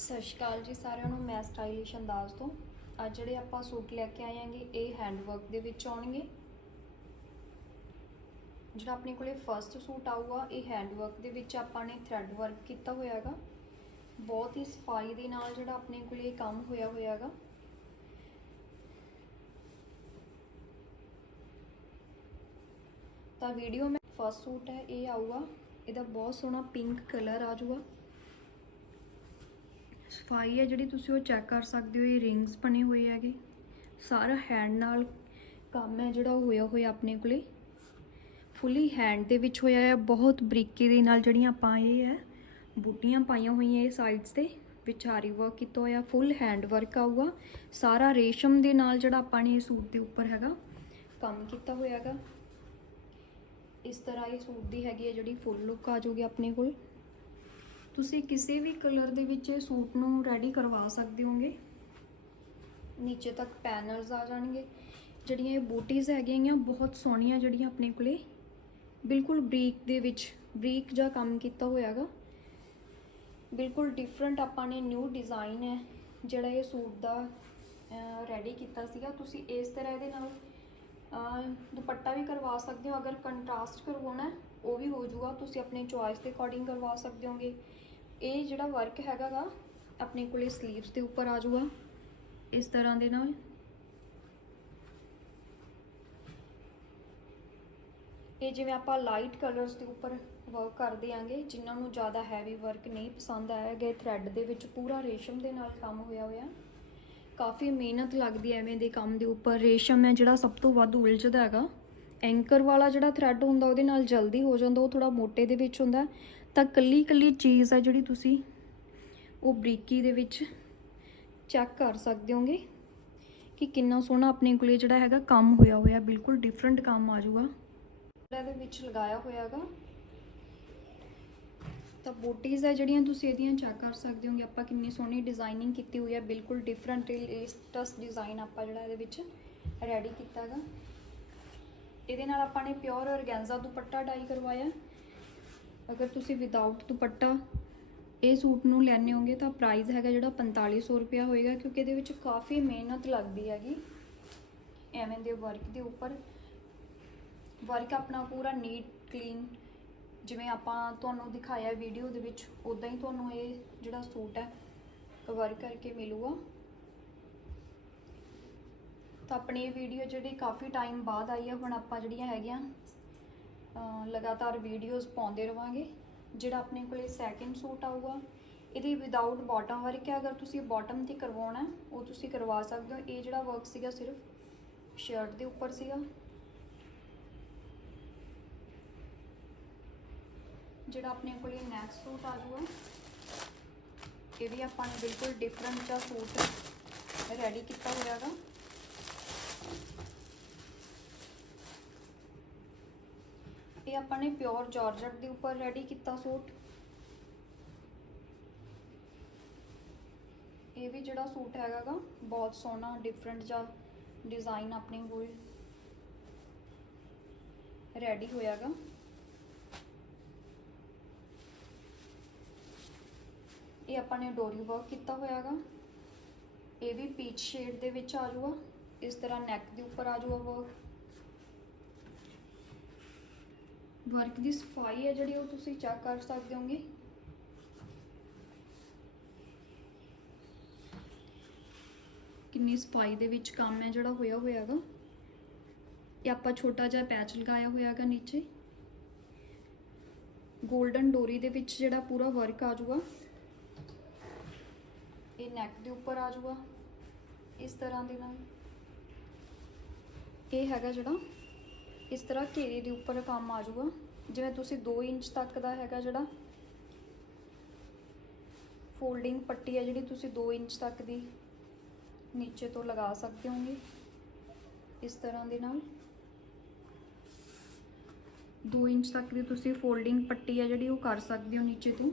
ਸਤਿ ਸ਼੍ਰੀ ਅਕਾਲ ਜੀ ਸਾਰਿਆਂ ਨੂੰ, ਮੈਂ ਸਟਾਈਲਿਸ਼ ਅੰਦਾਜ਼ ਤੋਂ। ਅੱਜ ਜਿਹੜੇ ਆਪਾਂ ਸੂਟ ਲੈ ਕੇ ਆਏ ਆਂਗੇ, ਇਹ ਹੈਂਡ ਵਰਕ ਦੇ ਵਿੱਚ ਆਉਣਗੇ। ਜਿਹੜਾ ਆਪਣੇ ਕੋਲੇ ਫਰਸਟ ਸੂਟ ਆਊਗਾ, ਇਹ ਹੈਂਡ ਵਰਕ ਦੇ ਵਿੱਚ ਆਪਾਂ ਨੇ ਥ੍ਰੈਡ ਵਰਕ ਕੀਤਾ ਹੋਇਆ ਹੈਗਾ। ਬਹੁਤ ਹੀ ਸਫ਼ਾਈ ਦੇ ਨਾਲ ਜਿਹੜਾ ਆਪਣੇ ਕੋਲੇ ਇਹ ਕੰਮ ਹੋਇਆ ਹੋਇਆ ਹੈਗਾ। ਤਾਂ ਵੀਡੀਓ ਮੈਂ ਫਰਸਟ ਸੂਟ ਹੈ, ਇਹ ਆਊਗਾ। ਇਹਦਾ ਬਹੁਤ ਸੋਹਣਾ ਪਿੰਕ ਕਲਰ ਆ ਜਾਊਗਾ। ਸਫ਼ਾਈ ਹੈ ਜਿਹੜੀ ਤੁਸੀਂ ਉਹ ਚੈੱਕ ਕਰ ਸਕਦੇ ਹੋ, ਇਹ ਰਿੰਗਸ ਬਣੇ ਹੋਏ ਹੈਗੇ। ਸਾਰਾ ਹੈਂਡ ਨਾਲ ਕੰਮ ਹੈ ਜਿਹੜਾ ਉਹ ਹੋਇਆ ਹੋਇਆ ਆਪਣੇ ਕੋਲੇ। ਫੁੱਲੀ ਹੈਂਡ ਦੇ ਵਿੱਚ ਹੋਇਆ ਹੈ ਬਹੁਤ ਬਰੀਕੀ ਦੇ ਨਾਲ ਜਿਹੜੀਆਂ ਆਪਾਂ ਇਹ ਹੈ, ਬੂਟੀਆਂ ਪਾਈਆਂ ਹੋਈਆਂ ਇਹ ਸਾਈਡਸ ਤੇ ਵਿਚਾਰੀ ਵਰਕ ਕੀਤਾ ਹੋਇਆ ਫੁੱਲ ਹੈਂਡ ਵਰਕ ਆਊਗਾ। ਸਾਰਾ ਰੇਸ਼ਮ ਦੇ ਨਾਲ ਜਿਹੜਾ ਆਪਾਂ ਨੇ ਇਹ ਸੂਟ ਦੇ ਉੱਪਰ ਹੈਗਾ, ਕੰਮ ਕੀਤਾ ਹੋਇਆ ਹੈਗਾ। ਇਸ ਤਰ੍ਹਾਂ ਇਹ ਸੂਟ ਦੀ ਹੈਗੀ ਹੈ ਜਿਹੜੀ ਫੁੱਲ ਲੁੱਕ ਆ ਜਾਊਗੀ ਆਪਣੇ ਕੋਲ। ਤੁਸੀਂ ਕਿਸੇ ਵੀ ਕਲਰ ਦੇ ਵਿੱਚ ਇਹ ਸੂਟ ਨੂੰ ਰੈਡੀ ਕਰਵਾ ਸਕਦੇ ਹੋਗੇ? ਨੀਚੇ ਤੱਕ ਪੈਨਲਸ ਆ ਜਾਣਗੇ। ਜਿਹੜੀਆਂ ਇਹ ਬੂਟੀਜ਼ ਹੈਗੀਆਂ ਬਹੁਤ ਸੋਹਣੀਆਂ ਜਿਹੜੀਆਂ ਆਪਣੇ ਕੋਲੇ। ਬਿਲਕੁਲ ਬਰੀਕ ਦੇ ਵਿੱਚ ਬਰੀਕ ਜਿਹਾ ਕੰਮ ਕੀਤਾ ਹੋਇਆਗਾ। ਬਿਲਕੁਲ ਡਿਫਰੈਂਟ ਆਪਾਂ ਨੇ ਨਿਊ ਡਿਜ਼ਾਈਨ ਹੈ ਜਿਹੜਾ ਇਹ ਸੂਟ ਦਾ ਰੈਡੀ ਕੀਤਾ ਸੀਗਾ। ਤੁਸੀਂ ਇਸ ਤਰ੍ਹਾਂ ਇਹਦੇ ਨਾਲ ਦੁਪੱਟਾ ਵੀ ਕਰਵਾ ਸਕਦੇ ਹੋ ਅਗਰ ਕੰਟਰਾਸਟ ਕਰਵਾਉਣਾ ਹੈ, ਉਹ ਵੀ ਹੋ ਜਾਊਗਾ, ਤੁਸੀਂ ਆਪਣੀ ਚੋਇਸ ਦੇ ਅਕੋਰਡਿੰਗ ਕਰਵਾ ਸਕਦੇ ਹੋਗੇ। ਇਹ ਜਿਹੜਾ ਵਰਕ ਹੈਗਾਗਾ ਆਪਣੇ ਕੋਲੇ 슬ੀਵਸ ਦੇ ਉੱਪਰ ਆ ਜਾਊਗਾ। ਇਸ ਤਰ੍ਹਾਂ ਦੇ ਨਾਲ। ਇਹ ਜਿਵੇਂ ਆਪਾਂ ਲਾਈਟ ਕਲਰਸ ਦੇ ਉੱਪਰ ਵਰਕ ਕਰਦੇ ਆਂਗੇ, ਜਿਨ੍ਹਾਂ ਨੂੰ ਜ਼ਿਆਦਾ ਹੈਵੀ ਵਰਕ ਨਹੀਂ ਪਸੰਦ ਆਇਆ ਗਏ ਥ੍ਰੈਡ ਦੇ ਵਿੱਚ ਪੂਰਾ ਰੇਸ਼ਮ ਦੇ ਨਾਲ ਕੰਮ ਹੋਇਆ ਹੋਇਆ। ਕਾਫੀ ਮਿਹਨਤ ਲੱਗਦੀ ਐ ਐਵੇਂ ਦੇ ਕੰਮ ਦੇ ਉੱਪਰ। ਰੇਸ਼ਮ ਹੈ ਜਿਹੜਾ ਸਭ ਤੋਂ ਵੱਧ ਉਲਝਦਾ ਹੈਗਾ। ਐਂਕਰ ਵਾਲਾ ਜਿਹੜਾ ਥ੍ਰੈਡ ਹੁੰਦਾ ਉਹਦੇ ਨਾਲ ਜਲਦੀ ਹੋ ਜਾਂਦਾ, ਉਹ ਥੋੜਾ ਮੋਟੇ ਦੇ ਵਿੱਚ ਹੁੰਦਾ। ਤਾਂ ਕੱਲੀ ਕੱਲੀ ਚੀਜ਼ ਹੈ ਜਿਹੜੀ ਤੁਸੀਂ ਉਹ ਬਰੀਕੀ ਦੇ ਵਿੱਚ ਚੈੱਕ ਕਰ ਸਕਦੇ ਹੋਗੇ ਕਿ ਕਿੰਨਾ ਸੋਹਣਾ ਆਪਣੇ ਕੋਲੇ ਜਿਹੜਾ ਹੈਗਾ ਕੰਮ ਹੋਇਆ ਹੋਇਆ, ਬਿਲਕੁਲ ਡਿਫਰੈਂਟ ਕੰਮ ਆ ਜਾਊਗਾ। ਇਹਦੇ ਵਿੱਚ ਲਗਾਇਆ ਹੋਇਆ ਹੈਗਾ। ਤਾਂ ਬੋਟੀਜ਼ ਹੈ ਜਿਹੜੀਆਂ ਤੁਸੀਂ ਇਹਦੀਆਂ ਚੈੱਕ ਕਰ ਸਕਦੇ ਹੋਗੇ, ਆਪਾਂ ਕਿੰਨੀ ਸੋਹਣੀ ਡਿਜ਼ਾਈਨਿੰਗ ਕੀਤੀ ਹੋਈ ਹੈ, ਬਿਲਕੁਲ ਡਿਫਰੈਂਟ ਲੇਟੈਸਟ ਡਿਜ਼ਾਈਨ ਆਪਾਂ ਜਿਹੜਾ ਇਹਦੇ ਵਿੱਚ ਰੈਡੀ ਕੀਤਾ ਹੈਗਾ। ਇਹਦੇ ਨਾਲ ਆਪਾਂ ਨੇ ਪਿਓਰ ਔਰਗੈਂਜ਼ਾ ਦੁਪੱਟਾ ਡਾਈ ਕਰਵਾਇਆ। ਅਗਰ ਤੁਸੀਂ ਵਿਦਆਊਟ ਦੁਪੱਟਾ ਇਹ ਸੂਟ ਨੂੰ ਲੈਣੇ ਹੋਗੇ ਤਾਂ ਪ੍ਰਾਈਸ ਹੈਗਾ ਜਿਹੜਾ 4500 ਰੁਪਿਆ ਹੋਏਗਾ, ਕਿਉਂਕਿ ਇਹਦੇ ਵਿੱਚ ਕਾਫੀ ਮਿਹਨਤ ਲੱਗਦੀ ਹੈਗੀ। ਐਵੇਂ ਦੇ ਵਰਕ ਦੇ ਉੱਪਰ ਵਰਕ ਆਪਣਾ ਪੂਰਾ ਨੀਟ ਕਲੀਨ ਜਿਵੇਂ ਆਪਾਂ ਤੁਹਾਨੂੰ ਦਿਖਾਇਆ ਵੀਡੀਓ ਦੇ ਵਿੱਚ ਉਦਾਂ ਹੀ ਤੁਹਾਨੂੰ ਇਹ ਜਿਹੜਾ ਸੂਟ ਹੈ ਕਵਰ ਕਰਕੇ ਮਿਲੂਗਾ। ਤਾਂ ਆਪਣੀ ਇਹ ਵੀਡੀਓ ਜਿਹੜੀ ਕਾਫੀ ਟਾਈਮ ਬਾਅਦ ਆਈ ਹੈ ਹੁਣ ਆਪਾਂ ਜਿਹੜੀਆਂ ਹੈਗੀਆਂ ਲਗਾਤਾਰ ਵੀਡੀਓਜ਼ ਪਾਉਂਦੇ ਰਵਾਂਗੇ। ਜਿਹੜਾ ਆਪਣੇ ਕੋਲੇ ਸੈਕਿੰਡ ਸੂਟ ਆਊਗਾ, ਇਹਦੀ ਵਿਦਆਊਟ ਬਾਟਮ ਵਰਕ ਹੈ ਅਗਰ ਤੁਸੀਂ ਬਾਟਮ ਤੇ ਕਰਵਾਉਣਾ, ਉਹ ਤੁਸੀਂ ਕਰਵਾ ਸਕਦੇ ਹੋ। ਇਹ ਜਿਹੜਾ ਵਰਕ ਸੀਗਾ, ਸਿਰਫ ਸ਼ਰਟ ਦੇ ਉੱਪਰ ਸੀਗਾ। ਜਿਹੜਾ ਆਪਣੇ ਕੋਲੇ ਨੈਕਸਟ ਸੂਟ ਆ ਜਾਊਗਾ ਇਹ ਵੀ ਆਪਾਂ ਨੇ ਬਿਲਕੁਲ ਡਿਫਰੈਂਟ ਜਿਹਾ ਸੂਟ ਰੈਡੀ ਕੀਤਾ ਹੋਇਆ ਹੈਗਾ। ਇਹ ਆਪਾਂ ਨੇ ਪਿਓਰ ਜਾਰਜਟ ਦੇ ਉੱਪਰ ਰੈਡੀ ਕੀਤਾ ਸੂਟ। ਇਹ ਵੀ ਜਿਹੜਾ ਸੂਟ ਹੈਗਾਗਾ, ਬਹੁਤ ਸੋਹਣਾ ਡਿਫਰੈਂਟ ਜਿਹਾ ਡਿਜ਼ਾਈਨ ਆਪਣੇ ਕੋਲ ਰੈਡੀ ਹੋਇਆਗਾ। ਇਹ ਆਪਾਂ ਨੇ ਡੋਰੀ ਵਰਕ ਕੀਤਾ ਹੋਇਆਗਾ। ਇਹ ਵੀ ਪੀਚ ਸ਼ੇਡ ਦੇ ਵਿੱਚ ਆ ਜਾਊਗਾ ਇਸ ਤਰ੍ਹਾਂ ਨੈਕ ਦੇ ਉੱਪਰ ਆ ਜਾਊਗਾ ਵਰਕ ਵਰਕ ਦੀ ਸਫ਼ਾਈ ਹੈ ਜਿਹੜੀ ਉਹ ਤੁਸੀਂ ਚੈੱਕ ਕਰ ਸਕਦੇ ਹੋਗੇ। ਕਿੰਨੀ ਸਫ਼ਾਈ ਦੇ ਵਿੱਚ ਕੰਮ ਹੈ ਜਿਹੜਾ ਹੋਇਆ ਹੋਇਆ ਹੈਗਾ ਇਹ ਆਪਾਂ ਛੋਟਾ ਜਿਹਾ ਪੈਚ ਲਗਾਇਆ ਹੋਇਆ ਹੈਗਾ ਨੀਚੇ। 골ਡਨ ਡੋਰੀ ਦੇ ਵਿੱਚ ਜਿਹੜਾ ਪੂਰਾ ਵਰਕ ਆ ਜਾਊਗਾ। ਇਹ ਨੈਕ ਦੇ ਉੱਪਰ ਆ ਜਾਊਗਾ। ਇਸ ਤਰ੍ਹਾਂ ਦੇ ਨਾਲ। ਇਹ ਹੈਗਾ ਜਿਹੜਾ ਇਸ ਤਰ੍ਹਾਂ ਘੇਰੇ ਦੇ ਉੱਪਰ ਕੰਮ ਆ ਜਾਊਗਾ। ਜਿਵੇਂ ਤੁਸੀਂ 2 ਇੰਚ ਤੱਕ ਦਾ ਹੈਗਾ ਜਿਹੜਾ ਫੋਲਡਿੰਗ ਪੱਟੀ ਹੈ ਜਿਹੜੀ ਤੁਸੀਂ 2 ਇੰਚ ਤੱਕ ਦੀ ਨੀਚੇ ਤੋਂ ਲਗਾ ਸਕਦੇ ਹੋਗੇ। ਇਸ ਤਰ੍ਹਾਂ ਦੇ ਨਾਲ। 2 ਇੰਚ ਤੱਕ ਦੀ ਤੁਸੀਂ ਫੋਲਡਿੰਗ ਪੱਟੀ ਹੈ ਜਿਹੜੀ ਉਹ ਕਰ ਸਕਦੇ ਹੋ ਨੀਚੇ ਤੋਂ।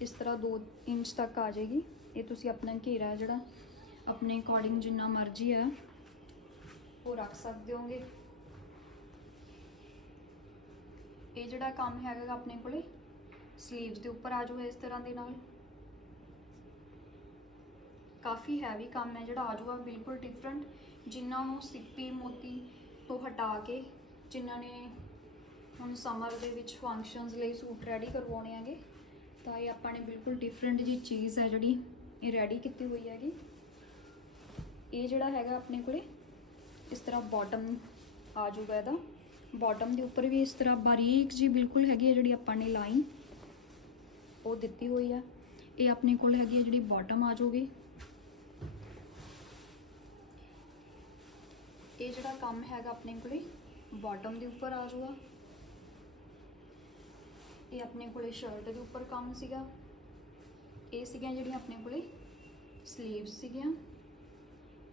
ਇਸ ਤਰ੍ਹਾਂ 2 ਇੰਚ ਤੱਕ ਆ ਜਾਏਗੀ। ਇਹ ਤੁਸੀਂ ਆਪਣਾ ਘੇਰਾ ਜਿਹੜਾ। ਆਪਣੇ ਅਕੋਰਡਿੰਗ ਜਿੰਨਾ ਮਰਜ਼ੀ ਹੈ, ਉਹ ਰੱਖ ਸਕਦੇ ਹੋਗੇ। ਇਹ ਜਿਹੜਾ ਕੰਮ ਹੈਗਾ ਆਪਣੇ ਕੋਲੇ ਸਲੀਵਸ ਦੇ ਉੱਪਰ ਆ ਜਾਊਗਾ ਇਸ ਤਰ੍ਹਾਂ ਦੇ ਨਾਲ। ਕਾਫੀ ਹੈਵੀ ਕੰਮ ਹੈ ਜਿਹੜਾ ਆ ਜਾਊਗਾ, ਬਿਲਕੁਲ ਡਿਫਰੈਂਟ ਜਿਨ੍ਹਾਂ ਨੂੰ ਸਿੱਪੀ ਮੋਤੀ ਤੋਂ ਹਟਾ ਕੇ ਜਿਨ੍ਹਾਂ ਨੇ ਹੁਣ ਸਮਰ ਦੇ ਵਿੱਚ ਫੰਕਸ਼ਨਸ ਲਈ ਸੂਟ ਰੈਡੀ ਕਰਵਾਉਣੇ ਹੈਗੇ, ਤਾਂ ਇਹ ਆਪਾਂ ਨੇ ਬਿਲਕੁਲ ਡਿਫਰੈਂਟ ਜੀ ਚੀਜ਼ ਹੈ ਜਿਹੜੀ ਇਹ ਰੈਡੀ ਕੀਤੀ ਹੋਈ ਹੈਗੀ। ਇਹ ਜਿਹੜਾ ਹੈਗਾ ਆਪਣੇ ਕੋਲੇ, ਇਸ ਤਰ੍ਹਾਂ ਬਾਟਮ ਆ ਜਾਊਗਾ ਇਹਦਾ। ਬਾਟਮ ਦੇ ਉੱਪਰ ਵੀ ਇਸ ਤਰ੍ਹਾਂ ਬਾਰੀਕ ਜੀ ਬਿਲਕੁਲ ਹੈਗੀ ਹੈ ਜਿਹੜੀ ਆਪਾਂ ਨੇ ਲਾਈਨ ਉਹ ਦਿੱਤੀ ਹੋਈ ਆ। ਇਹ ਆਪਣੇ ਕੋਲ ਹੈਗੀ ਹੈ ਜਿਹੜੀ ਬਾਟਮ ਆ ਜਾਊਗੀ। ਇਹ ਜਿਹੜਾ ਕੰਮ ਹੈਗਾ ਆਪਣੇ ਕੋਲੇ ਬਾਟਮ ਦੇ ਉੱਪਰ ਆ ਜਾਊਗਾ। ਇਹ ਆਪਣੇ ਕੋਲੇ ਸ਼ਰਟ ਦੇ ਉੱਪਰ ਕੰਮ ਸੀਗਾ। ਇਹ ਸੀਗੀਆਂ ਜਿਹੜੀਆਂ ਆਪਣੇ ਕੋਲੇ ਸਲੀਵਸ ਸੀਗੀਆਂ।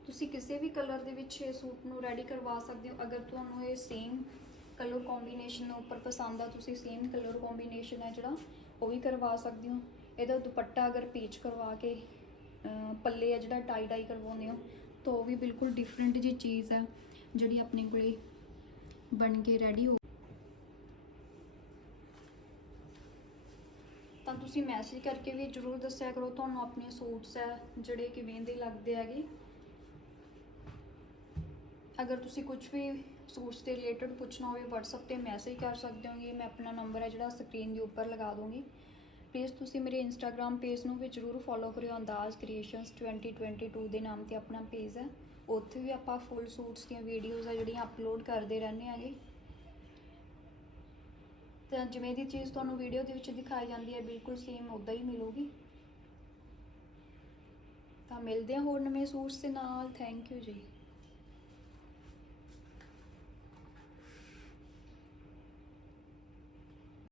ਤੁਸੀਂ ਕਿਸੇ ਵੀ ਕਲਰ ਦੇ ਵਿੱਚ ਇਹ ਸੂਟ ਨੂੰ ਰੈਡੀ ਕਰਵਾ ਸਕਦੇ ਹੋ। ਅਗਰ ਤੁਹਾਨੂੰ ਇਹ ਸੇਮ ਕਲਰ ਕੰਬੀਨੇਸ਼ਨ ਉੱਪਰ ਪਸੰਦ ਆ, ਤੁਸੀਂ ਸੇਮ ਕਲਰ ਕੰਬੀਨੇਸ਼ਨ ਹੈ ਜਿਹੜਾ, ਉਹ ਵੀ ਕਰਵਾ ਸਕਦੇ ਹੋ। ਇਹਦਾ ਦੁਪੱਟਾ ਅਗਰ ਪੀਚ ਕਰਵਾ ਕੇ ਪੱਲੇ ਆ ਜਿਹੜਾ ਟਾਈ ਡਾਈ ਕਰਵਾਉਂਦੇ ਹੋ, ਤਾਂ ਉਹ ਵੀ ਬਿਲਕੁਲ ਡਿਫਰੈਂਟ ਜੀ ਚੀਜ਼ ਹੈ ਜਿਹੜੀ ਆਪਣੇ ਕੋਲੇ ਬਣ ਕੇ ਰੈਡੀ ਹੋ ਤਾਂ ਤੁਸੀਂ ਮੈਸੇਜ ਕਰਕੇ ਵੀ ਜਰੂਰ ਦੱਸਿਆ ਕਰੋ, ਤੁਹਾਨੂੰ ਆਪਣੇ ਸੂਟਸ ਹੈ ਜਿਹੜੇ ਕਿਵੇਂ ਦੇ ਲੱਗਦੇ ਹੈਗੇ। ਅਗਰ ਤੁਸੀਂ ਕੁਝ ਵੀ ਸੂਟਸ ਦੇ ਰਿਲੇਟਡ ਪੁੱਛਣਾ ਹੋਵੇ, WhatsApp ਤੇ ਮੈਸੇਜ ਕਰ ਸਕਦੇ ਹੋਗੇ। ਮੈਂ ਆਪਣਾ ਨੰਬਰ ਹੈ ਜਿਹੜਾ ਸਕਰੀਨ ਦੇ ਉੱਪਰ ਲਗਾ ਦੂੰਗੀ ਪਲੀਜ਼ ਤੁਸੀਂ ਮੇਰੇ ਇੰਸਟਾਗ੍ਰam ਪੇਜ ਨੂੰ ਵੀ ਜਰੂਰ ਫੋਲੋ ਕਰਿਓ। ਅੰਦਾਜ਼ ਕ੍ਰੀਏਸ਼ਨਸ 2022 ਦੇ ਨਾਮ ਤੇ ਆਪਣਾ ਪੇਜ ਹੈ। ਉੱਥੇ ਵੀ ਆਪਾਂ ਫੁੱਲ ਸੂਟਸ ਦੀਆਂ ਵੀਡੀਓਜ਼ ਆ ਜਿਹੜੀਆਂ ਅਪਲੋਡ ਕਰਦੇ ਰਹਿੰਦੇ ਹੈਗੇ ਤਾਂ ਜਿਵੇਂ ਦੀ ਚੀਜ਼ ਤੁਹਾਨੂੰ ਵੀਡੀਓ ਦੇ ਵਿੱਚ ਦਿਖਾਈ ਜਾਂਦੀ ਹੈ, ਬਿਲਕੁਲ ਸੇਮ ਉਦਾਂ ਹੀ ਮਿਲੂਗੀ। ਤਾਂ ਮਿਲਦੇ ਹਾਂ ਹੋਰ ਨਵੇਂ ਸੂਟਸ ਦੇ ਨਾਲ। ਥੈਂਕ ਯੂ ਜੀ।